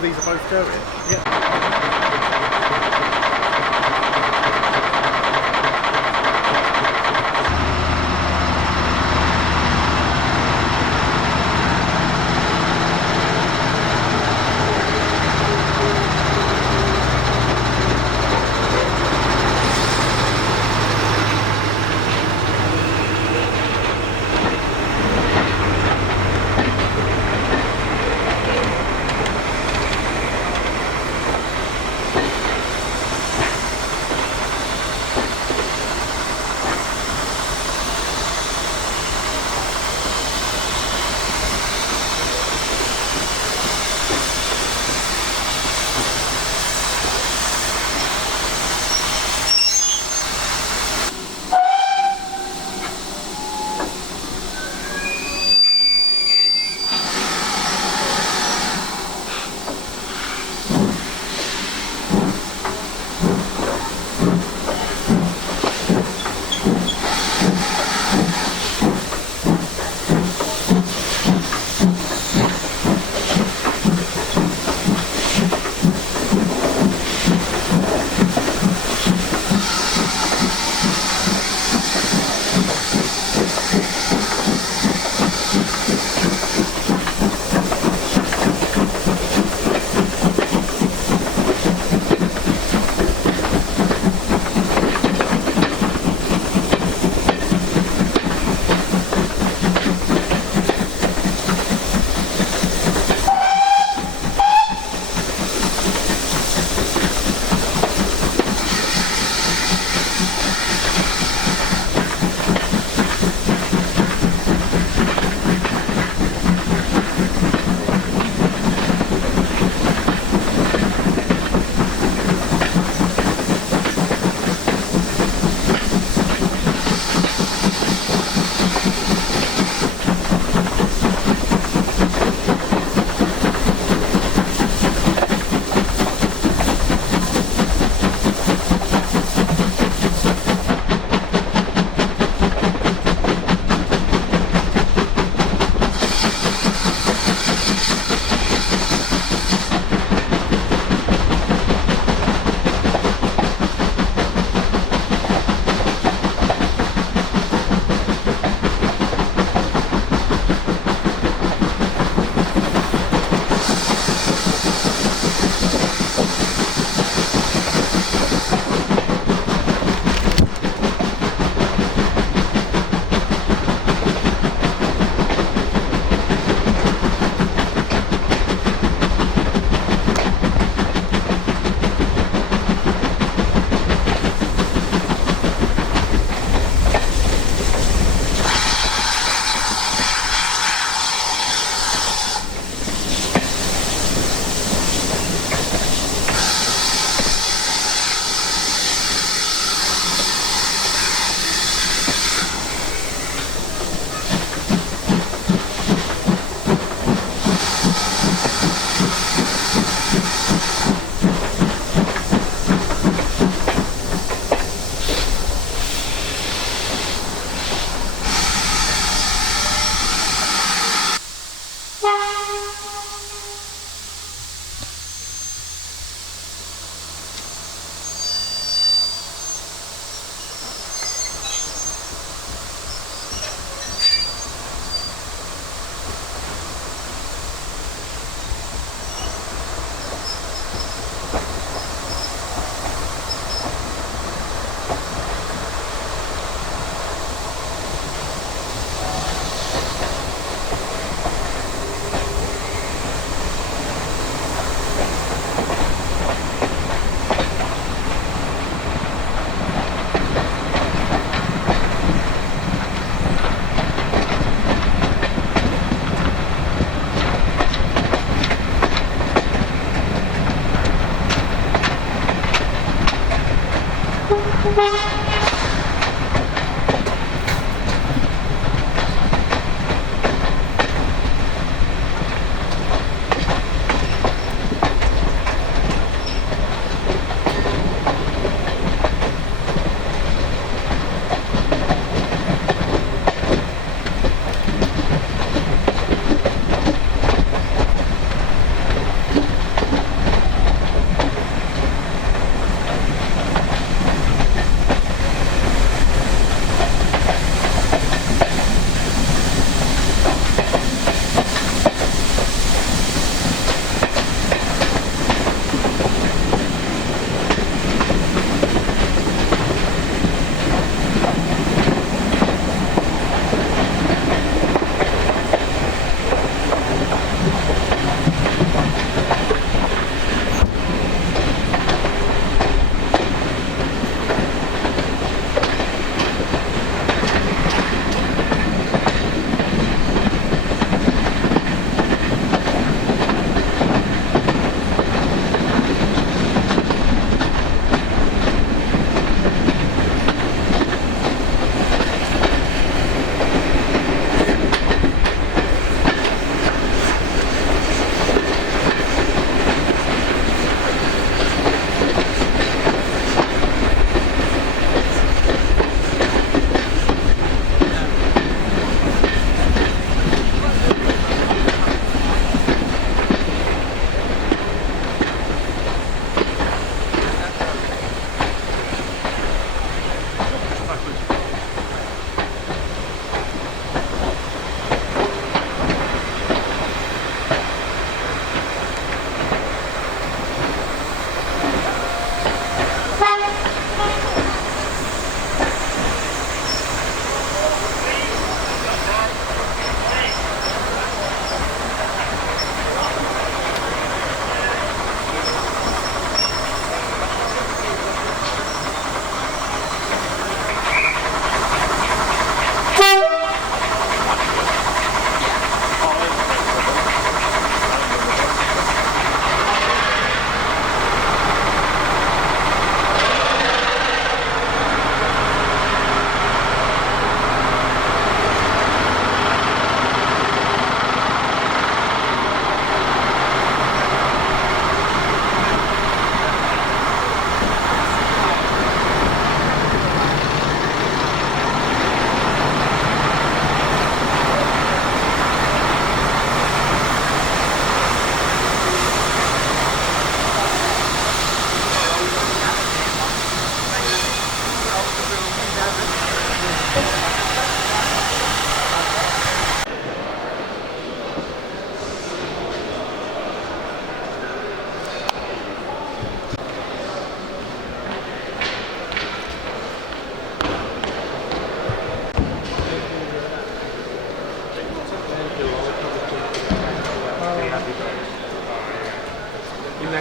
of these are both stirring. Yeah.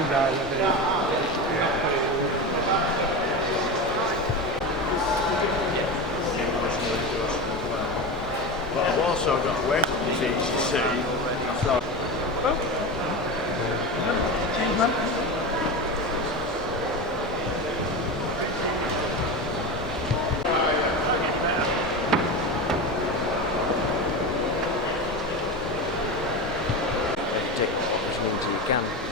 No, look at it. But I've also got weight fees, you see. So. Cheers, man. Dick listening to Gala.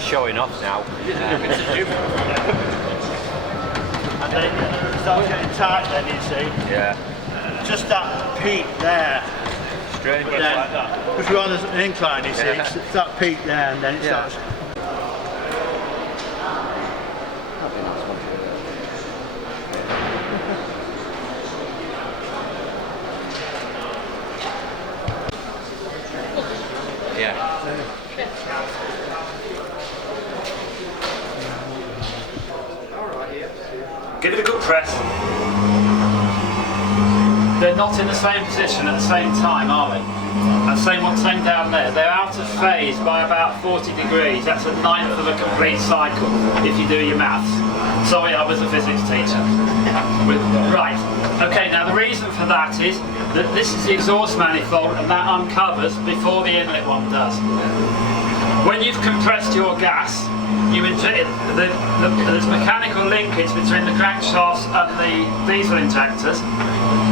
Showing off now. It's a gym. And then it starts getting tight then, you see. Yeah. Just that peak there. Straight But like then, that. because we're on an incline, you see, Yeah. it's that peak there and then it Yeah. starts. That'd be a nice one to do. Yeah. compress. They're not in the same position at the same time, are they? And same down there. They're out of phase by about 40 degrees. That's a ninth of a complete cycle if you do your maths. Sorry, I was a physics teacher. Right. Okay, now the reason for that is that this is the exhaust manifold and that uncovers before the inlet one does. When you've compressed your gas, there's mechanical linkage between the crankshafts and the diesel injectors.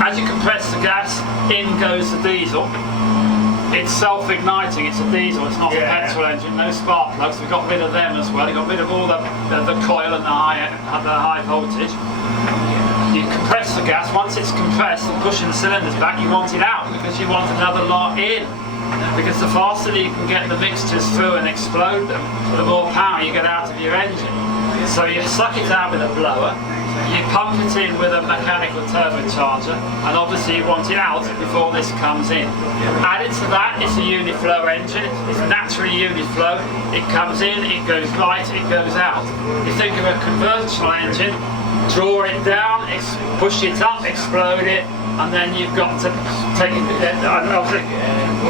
As you compress the gas, in goes the diesel. It's self-igniting, it's a diesel, it's not a petrol engine, no spark plugs. We got rid of them as well. We got rid of all the coil and the high voltage. You compress the gas. Once it's compressed and pushing the cylinders back, you want it out because you want another lot in. Because the faster you can get the mixtures through and explode them, the more power you get out of your engine. So you suck it out with a blower, you pump it in with a mechanical turbocharger, and obviously you want it out before this comes in. Added to that, it's a uniflow engine. It's naturally uniflow. It comes in, it goes right, it goes out. You think of a conventional engine, draw it down, push it up, explode it, and then you've got to take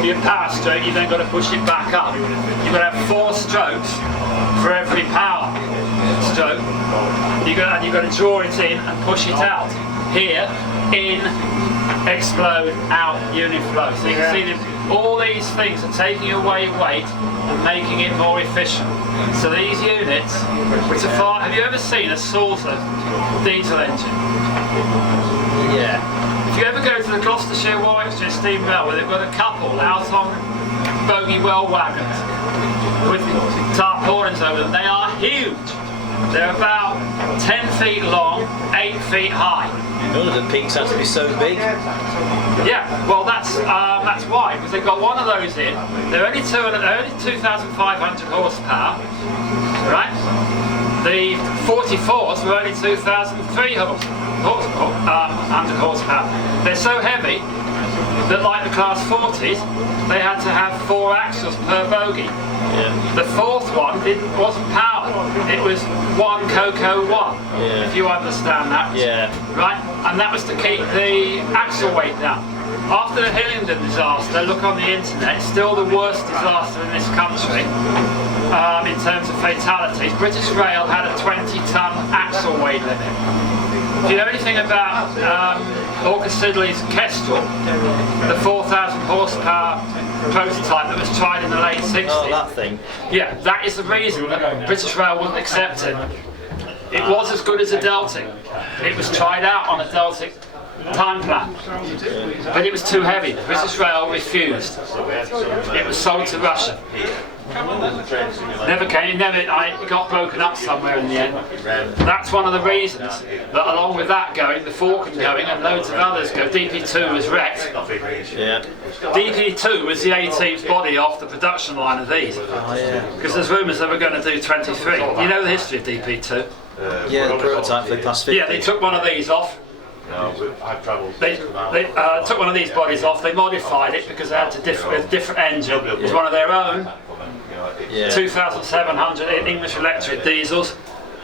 your power stroke, you've then got to push it back up. You've got to have 4 strokes for every power stroke. You've got to draw it in and push it out. Here, in, explode, out, uniflow. So you can see that all these things are taking away weight and making it more efficient. So these units, have you ever seen a Saucer diesel engine? Yeah. If you ever go to the Gloucestershire Warwickshire steam rail where they've got a couple out on bogey well wagons with tarpaulins over them, they are huge. They're about 10 feet long, 8 feet high. None of the peaks have to be so big. Yeah, well that's why, because they've got one of those in. They're only 2,500 horsepower, right? The 44s were only 2,300 horsepower. They're so heavy that, like the Class 40s, they had to have 4 axles per bogie. Yeah. The 4th one wasn't powered. It was 1 Coco 1, if you understand that. Yeah. Right? And that was to keep the axle weight down. After the Hillingdon disaster, look on the internet, it's still the worst disaster in this country in terms of fatalities. British Rail had a 20-ton axle weight limit. Do you know anything about August Sidley's Kestrel, the 4,000 horsepower prototype that was tried in the late 60s? Oh, that thing. Yeah, that is the reason that British Rail wouldn't accept it. It was as good as a Deltic. It was tried out on a Deltic time plan, but it was too heavy. British Rail refused. It was sold to Russia. Never came, it got broken up somewhere in the end. That's one of the reasons that along with that going, the Falcon going and loads of others go. DP2 was wrecked. Yeah. DP2 was the 18th body off the production line of these. Oh, yeah. Because there's rumours they were going to do 23. You know the history of DP2? Yeah, the prototype for the Class 50. Yeah, they took one of these off. They took one of these bodies off, they modified it because they had a different engine. It was one of their own 2,700 English electric diesels.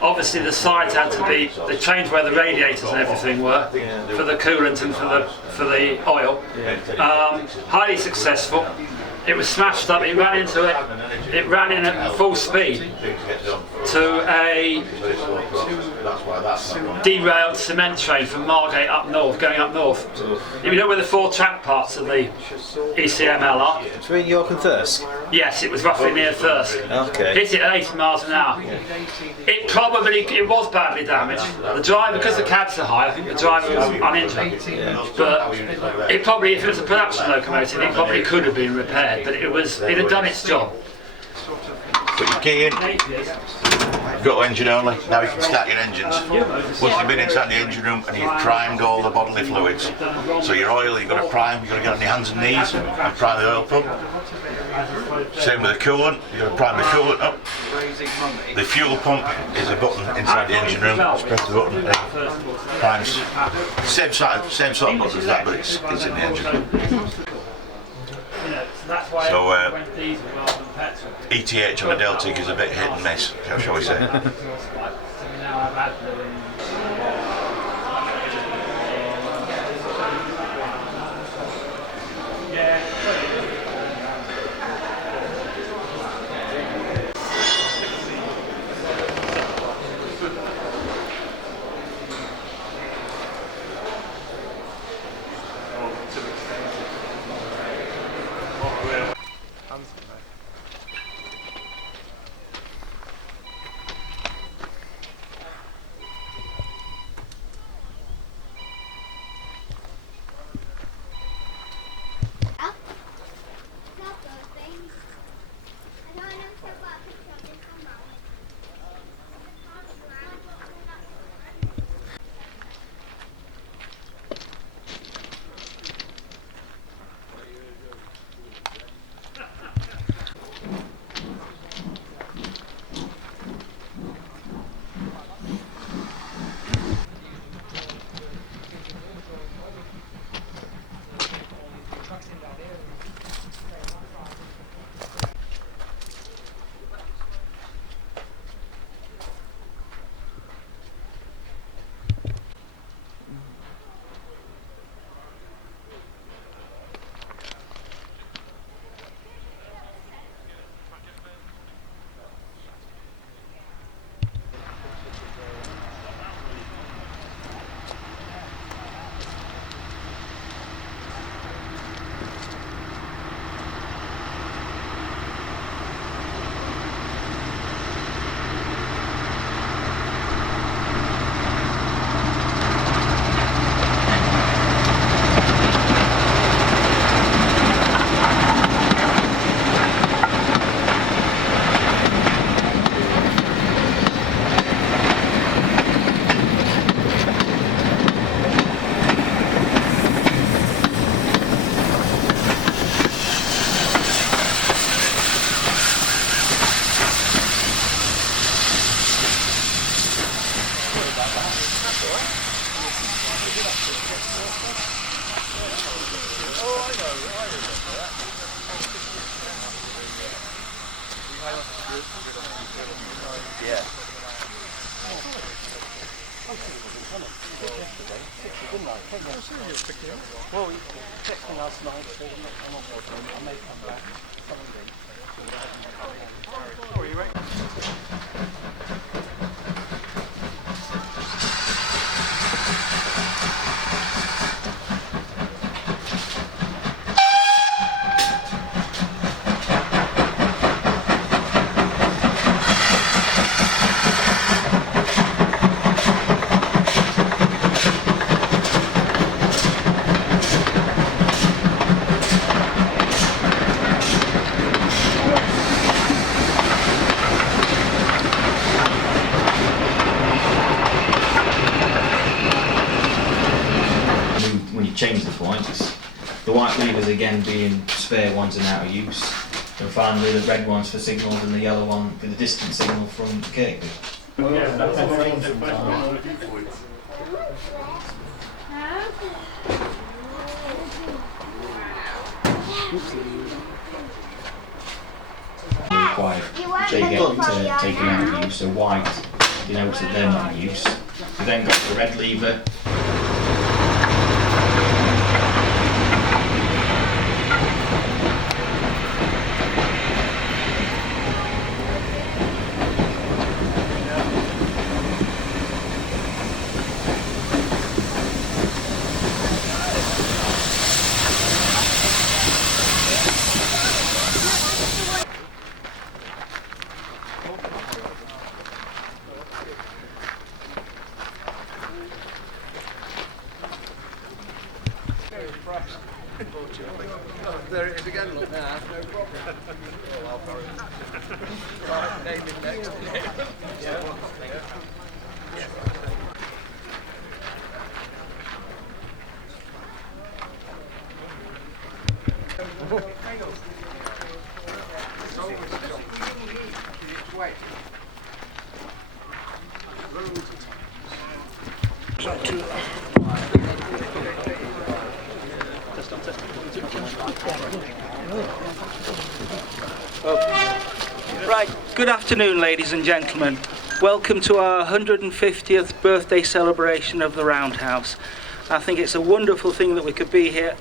Obviously the sides had to be, they changed where the radiators and everything were for the coolant and for the oil. Highly successful. It was smashed up, it ran in at full speed to a derailed cement train from Margate up north, going up north. You know where the 4 track parts of the ECML are? Between York and Thirsk? Yes, it was roughly near Thirsk. Okay. Hit it at 80 miles an hour. It was badly damaged. The driver, because the cabs are high, I think the driver was uninjured. But it probably, if it was a production locomotive, it probably could have been repaired. But it had done its job. Put your key in. You've got engine only. Now you can start your engines. Once you've been inside the engine room and you've primed all the bodily fluids. So your oil, you've got to prime. You've got to get on your hands and knees and prime the oil pump. Same with the coolant. You've got to prime the coolant up. The fuel pump is a button inside the engine room. Just press the button and it primes. Same sort of button as that, but it's in the engine room. So ETH on a Deltic is a bit hit and miss, shall we say. Change the points. The white levers again being spare ones and out of use. And finally the red ones for signals and the yellow one for the distance signal from the cake. Required. They get taken out of use, so white denotes that they're not in use. We then got the red lever. There it is again, look now, no problem. Right, name it next. Right, good afternoon ladies and gentlemen. Welcome to our 150th birthday celebration of the Roundhouse. I think it's a wonderful thing that we could be here,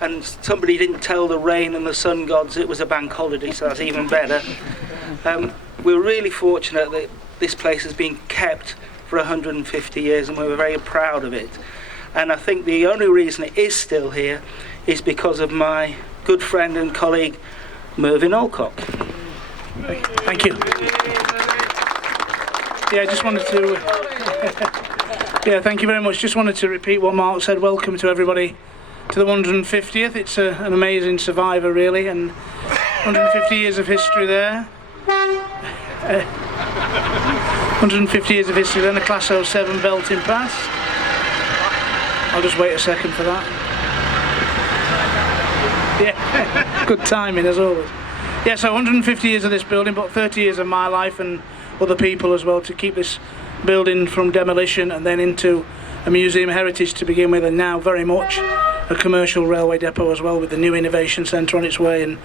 and somebody didn't tell the rain and the sun gods it was a bank holiday, so that's even better. We're really fortunate that this place has been kept for 150 years and we're very proud of it. And I think the only reason it is still here is because of my good friend and colleague Mervyn Alcock. Thank you. Yeah, just wanted to. Yeah, thank you very much. Just wanted to repeat what Mark said. Welcome to everybody to the 150th. It's an amazing survivor, really, and 150 years of history there. 150 years of history then, a Class 07 belting pass. I'll just wait a second for that. Yeah, good timing as always. Yeah, so 150 years of this building, but 30 years of my life and other people as well to keep this building from demolition and then into a museum heritage to begin with, and now very much a commercial railway depot as well, with the new innovation centre on its way and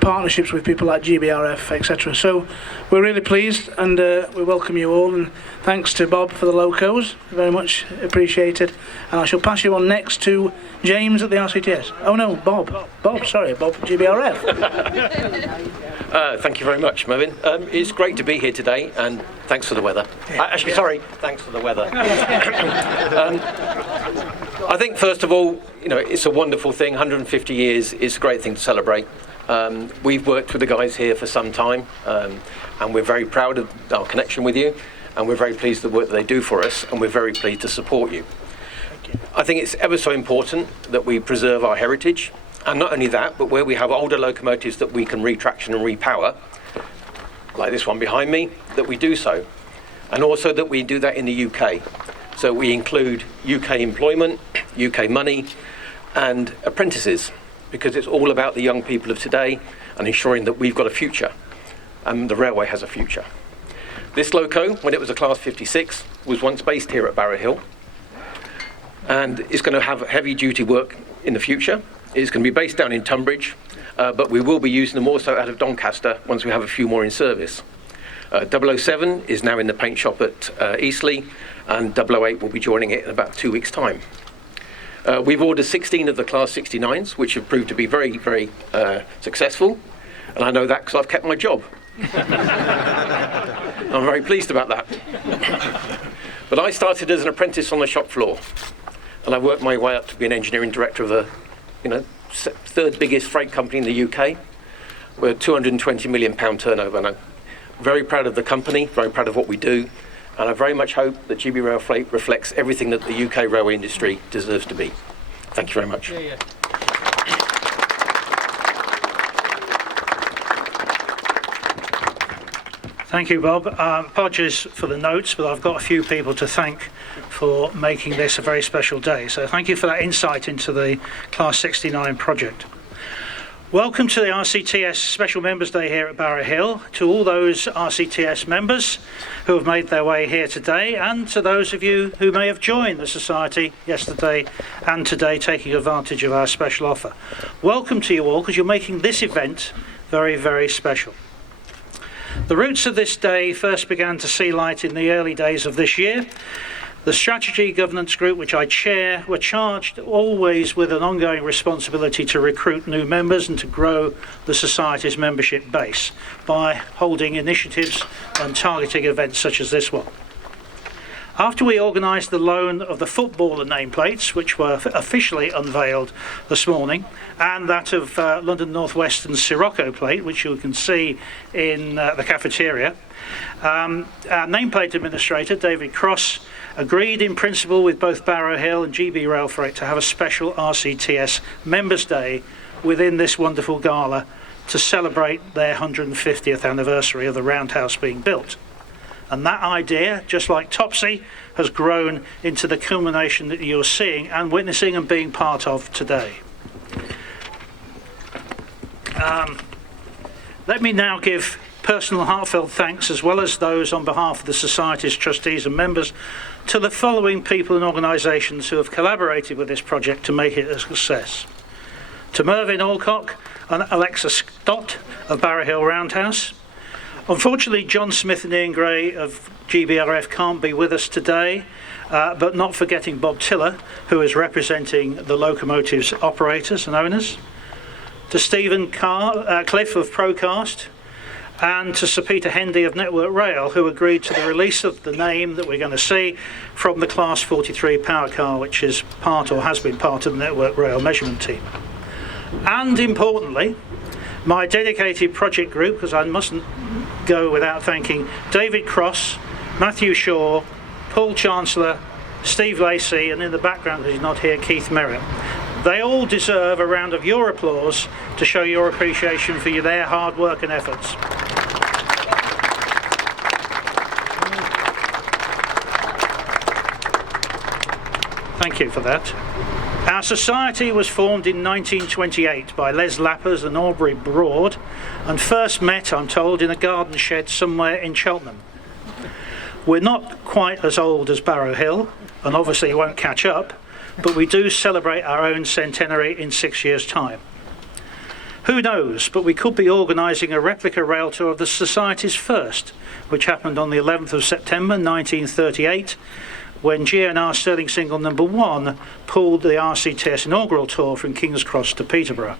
partnerships with people like GBRF, etc. So we're really pleased, and we welcome you all, and thanks to Bob for the locos, very much appreciated. And I shall pass you on next to James at the RCTS. Oh no, Bob, GBRF. Thank you very much, Mervyn. It's great to be here today, and thanks for the weather. Thanks for the weather. I think, first of all, it's a wonderful thing. 150 years is a great thing to celebrate. We've worked with the guys here for some time, and we're very proud of our connection with you, and we're very pleased with the work that they do for us, and we're very pleased to support you. I think it's ever so important that we preserve our heritage, and not only that, but where we have older locomotives that we can retraction and repower, like this one behind me, that we do so. And also that we do that in the UK. So we include UK employment, UK money, and apprentices, because it's all about the young people of today and ensuring that we've got a future, and the railway has a future. This loco, when it was a Class 56, was once based here at Barrow Hill, and it's going to have heavy duty work in the future. It's going to be based down in Tunbridge, but we will be using them also out of Doncaster once we have a few more in service. 007 is now in the paint shop at Eastleigh, and 008 will be joining it in about 2 weeks' time. We've ordered 16 of the Class 69s, which have proved to be very, very successful, and I know that because I've kept my job. I'm very pleased about that. But I started as an apprentice on the shop floor, and I worked my way up to be an engineering director of the third biggest freight company in the UK. We're a £220 million turnover, and I'm very proud of the company, very proud of what we do, and I very much hope that GB Rail Freight reflects everything that the UK railway industry deserves to be. Thank you very much. Thank you, Bob. Apologies for the notes, but I've got a few people to thank for making this a very special day. So thank you for that insight into the Class 69 project. Welcome to the RCTS Special Members Day here at Barrow Hill, to all those RCTS members who have made their way here today, and to those of you who may have joined the Society yesterday and today taking advantage of our special offer. Welcome to you all, because you're making this event very, very special. The roots of this day first began to see light in the early days of this year. The Strategy Governance Group, which I chair, were charged always with an ongoing responsibility to recruit new members and to grow the Society's membership base by holding initiatives and targeting events such as this one. After we organised the loan of the footballer nameplates, which were officially unveiled this morning, and that of London North Western's Sirocco plate, which you can see in the cafeteria, our nameplate administrator, David Cross, agreed in principle with both Barrow Hill and GB Rail Freight to have a special RCTS Members' Day within this wonderful gala to celebrate their 150th anniversary of the roundhouse being built. And that idea, just like Topsy, has grown into the culmination that you're seeing and witnessing and being part of today. Let me now give personal heartfelt thanks, as well as those on behalf of the Society's trustees and members, to the following people and organisations who have collaborated with this project to make it a success. To Mervyn Alcock and Alexa Stott of Barrow Hill Roundhouse. Unfortunately, John Smith and Ian Gray of GBRF can't be with us today, but not forgetting Bob Tiller, who is representing the locomotives operators and owners. To Stephen Cliff of Procast, and to Sir Peter Hendy of Network Rail, who agreed to the release of the name that we're going to see from the Class 43 power car, which is part or has been part of the Network Rail measurement team. And importantly, My dedicated project group, because I mustn't go without thanking David Cross, Matthew Shaw, Paul Chancellor, Steve Lacey, and in the background, because he's not here, Keith Merritt. They all deserve a round of your applause to show your appreciation for their hard work and efforts. Thank you for that. Our society was formed in 1928 by Les Lappers and Aubrey Broad, and first met, I'm told, in a garden shed somewhere in Cheltenham. We're not quite as old as Barrow Hill, and obviously won't catch up, but we do celebrate our own centenary in 6 years' time. Who knows, but we could be organising a replica rail tour of the Society's first, which happened on the 11th of September 1938, when GNR Stirling Single No. 1 pulled the RCTS inaugural tour from King's Cross to Peterborough.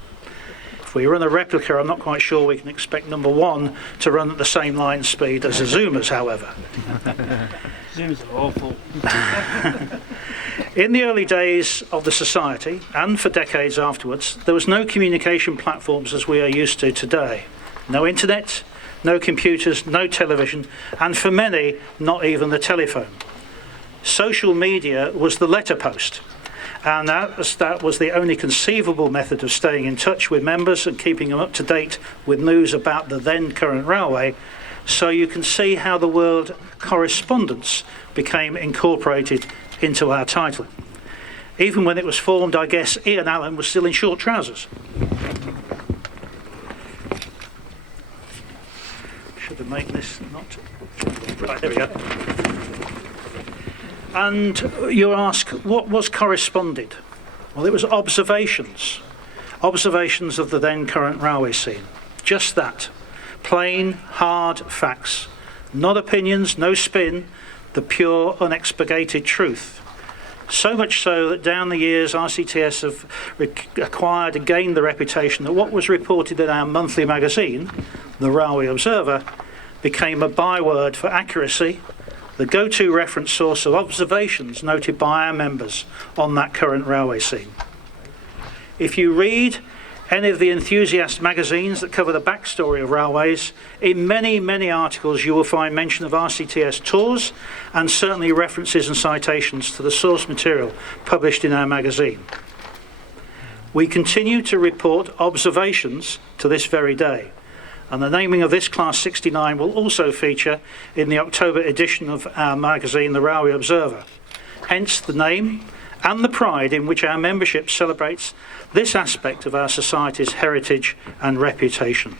If we run a replica, I'm not quite sure we can expect No. 1 to run at the same line speed as the Zoomers, however. Zoomers are awful. In the early days of the Society, and for decades afterwards, there was no communication platforms as we are used to today. No internet, no computers, no television, and for many, not even the telephone. Social media was the letterpost, and that was the only conceivable method of staying in touch with members and keeping them up to date with news about the then current railway, so you can see how the word correspondence became incorporated into our title. Even when it was formed, I guess Ian Allen was still in short trousers. Should have made this not... Right, there we go. And you ask, what was corresponded? Well, it was observations of the then current railway scene. Just that. Plain, hard facts. Not opinions, no spin, the pure, unexpurgated truth. So much so that down the years, RCTS have acquired and gained the reputation that what was reported in our monthly magazine, the Railway Observer, became a byword for accuracy, the go-to reference source of observations noted by our members on that current railway scene. If you read any of the enthusiast magazines that cover the backstory of railways, in many, many articles you will find mention of RCTS tours and certainly references and citations to the source material published in our magazine. We continue to report observations to this very day, and the naming of this Class 69 will also feature in the October edition of our magazine, The Railway Observer. Hence the name and the pride in which our membership celebrates this aspect of our society's heritage and reputation.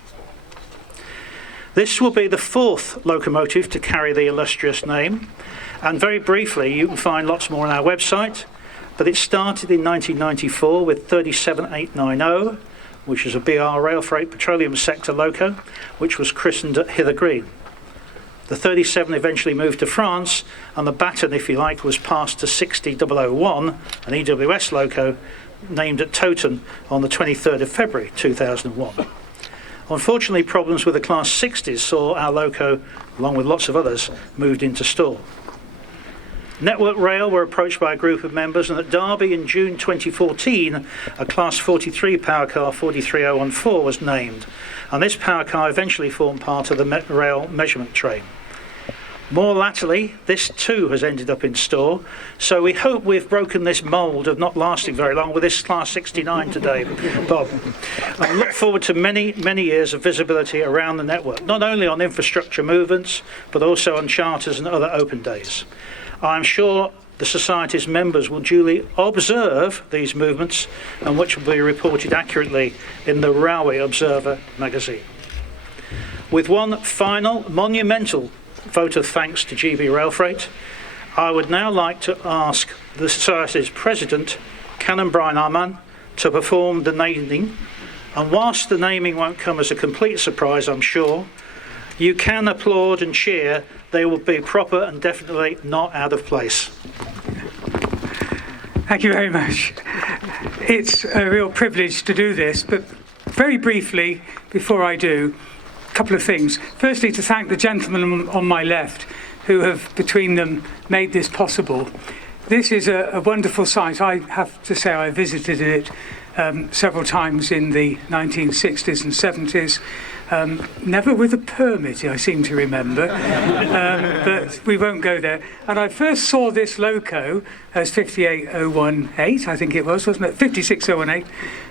This will be the fourth locomotive to carry the illustrious name, and very briefly you can find lots more on our website, but it started in 1994 with 37890, which is a BR Rail Freight Petroleum Sector loco, which was christened at Hither Green. The 37 eventually moved to France, and the baton, if you like, was passed to 60001, an EWS loco, named at Towton on the 23rd of February 2001. Unfortunately, problems with the Class 60s saw our loco, along with lots of others, moved into store. Network Rail were approached by a group of members, and at Derby in June 2014, a Class 43 power car 43014 was named, and this power car eventually formed part of the rail measurement train. More latterly, this too has ended up in store, so we hope we've broken this mould of not lasting very long with this Class 69 today, Bob. I look forward to many, many years of visibility around the network, not only on infrastructure movements, but also on charters and other open days. I'm sure the Society's members will duly observe these movements, and which will be reported accurately in the Railway Observer magazine. With one final monumental vote of thanks to GB Rail Freight, I would now like to ask the Society's President, Canon Brian Arman, to perform the naming, and whilst the naming won't come as a complete surprise, I'm sure, you can applaud and cheer. They will be proper and definitely not out of place. Thank you very much. It's a real privilege to do this, but very briefly, before I do, a couple of things. Firstly, to thank the gentlemen on my left who have, between them, made this possible. This is a wonderful site. I have to say I visited it several times in the 1960s and 70s. Never with a permit, I seem to remember, but we won't go there. And I first saw this loco as 58018, I think it was, wasn't it? 56018,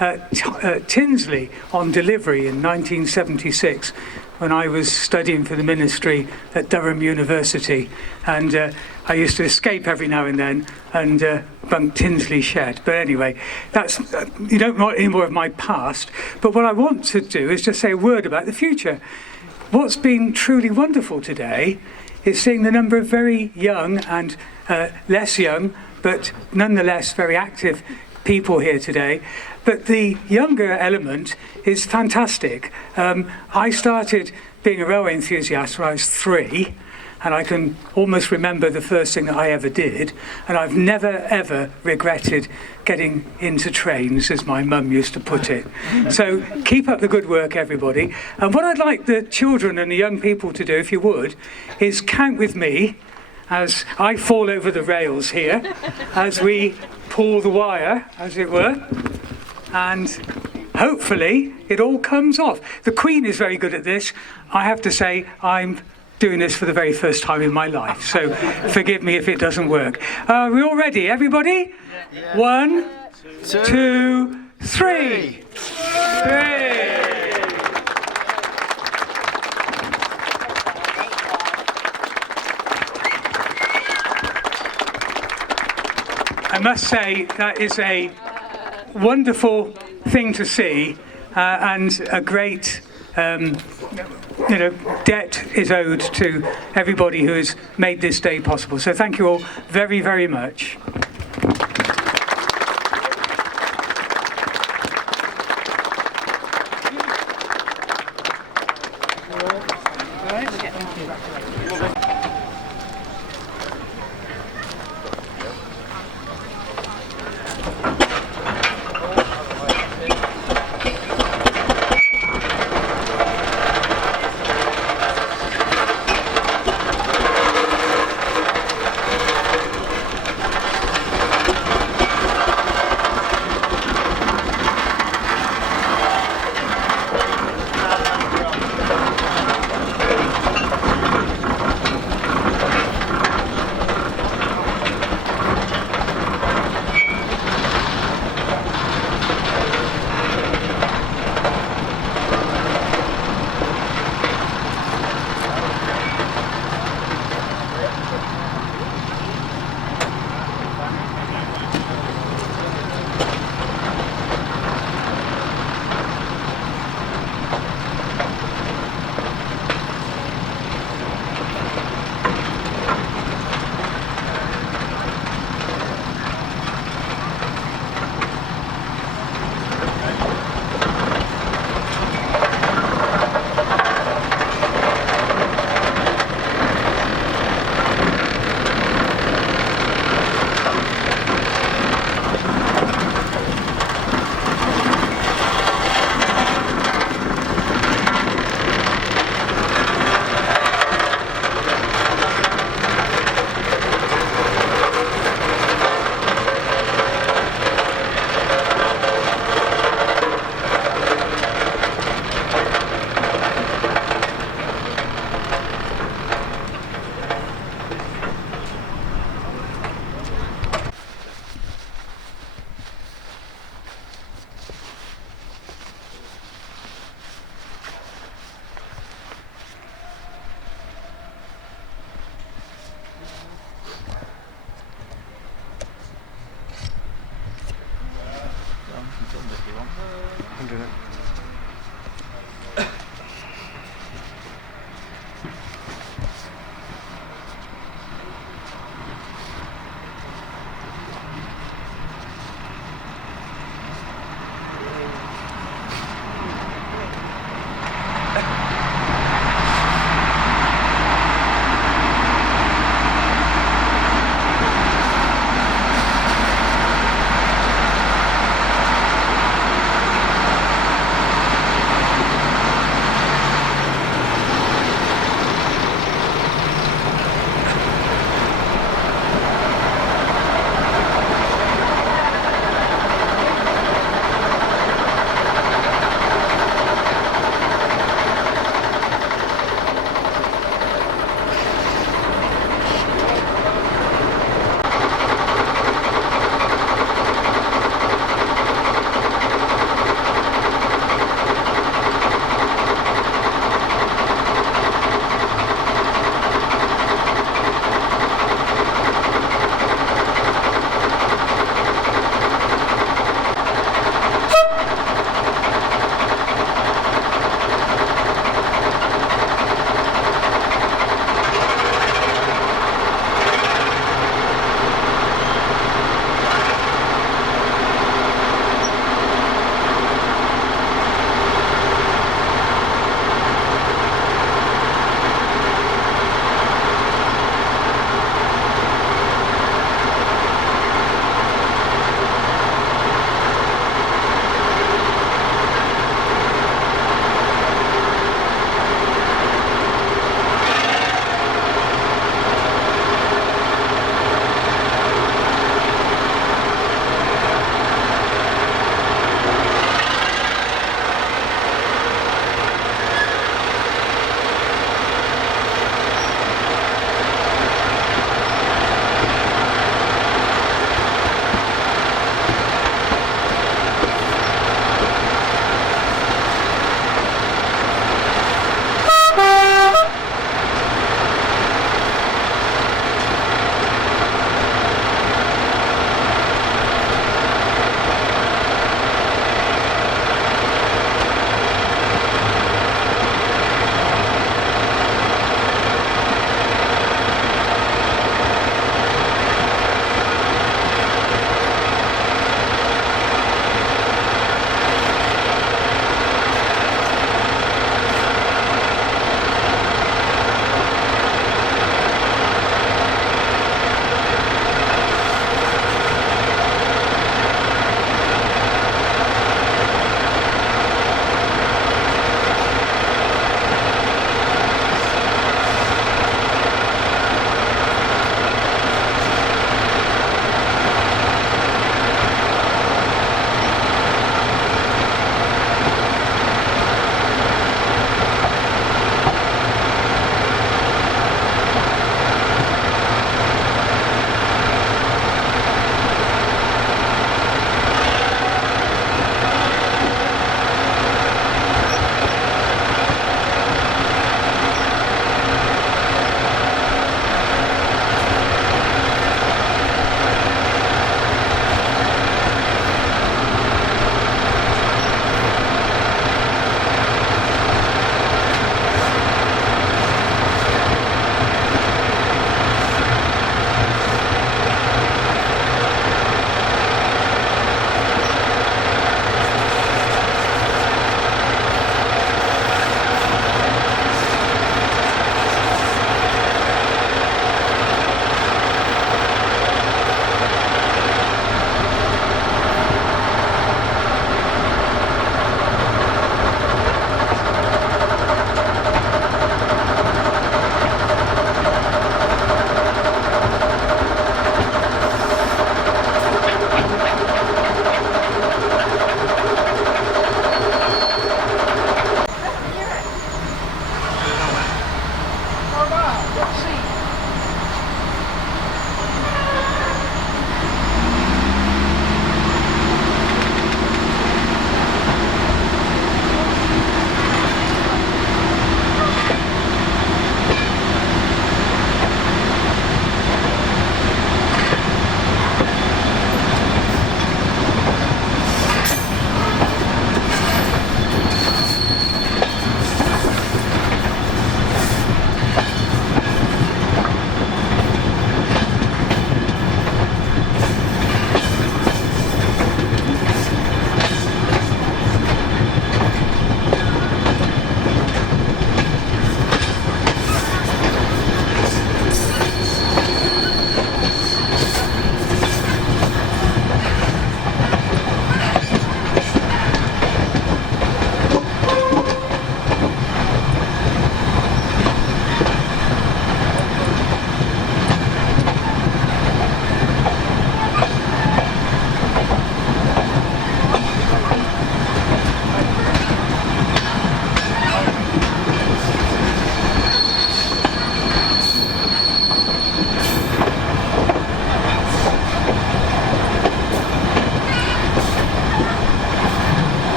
at Tinsley on delivery in 1976 when I was studying for the ministry at Durham University. And I used to escape every now and then and bunk Tinsley shed. But anyway, that's you don't know any more of my past. But what I want to do is just say a word about the future. What's been truly wonderful today is seeing the number of very young and less young, but nonetheless very active people here today. But the younger element is fantastic. I started being a railway enthusiast when I was 3. And I can almost remember the first thing that I ever did. And I've never, ever regretted getting into trains, as my mum used to put it. So keep up the good work, everybody. And what I'd like the children and the young people to do, if you would, is count with me as I fall over the rails here, as we pull the wire, as it were. And hopefully it all comes off. The Queen is very good at this. I have to say, I'm doing this for the very first time in my life, so forgive me if it doesn't work. Are we all ready, everybody? Yeah. 1, 2, 3. I must say that is a wonderful thing to see and a great debt is owed to everybody who has made this day possible. So thank you all very, very much.